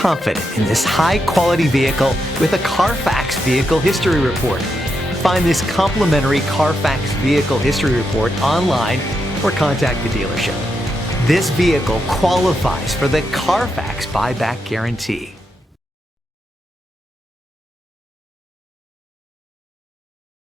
confident in this high-quality vehicle with a Carfax Vehicle History Report. Find this complimentary Carfax Vehicle History Report online or contact the dealership. This vehicle qualifies for the Carfax Buyback Guarantee.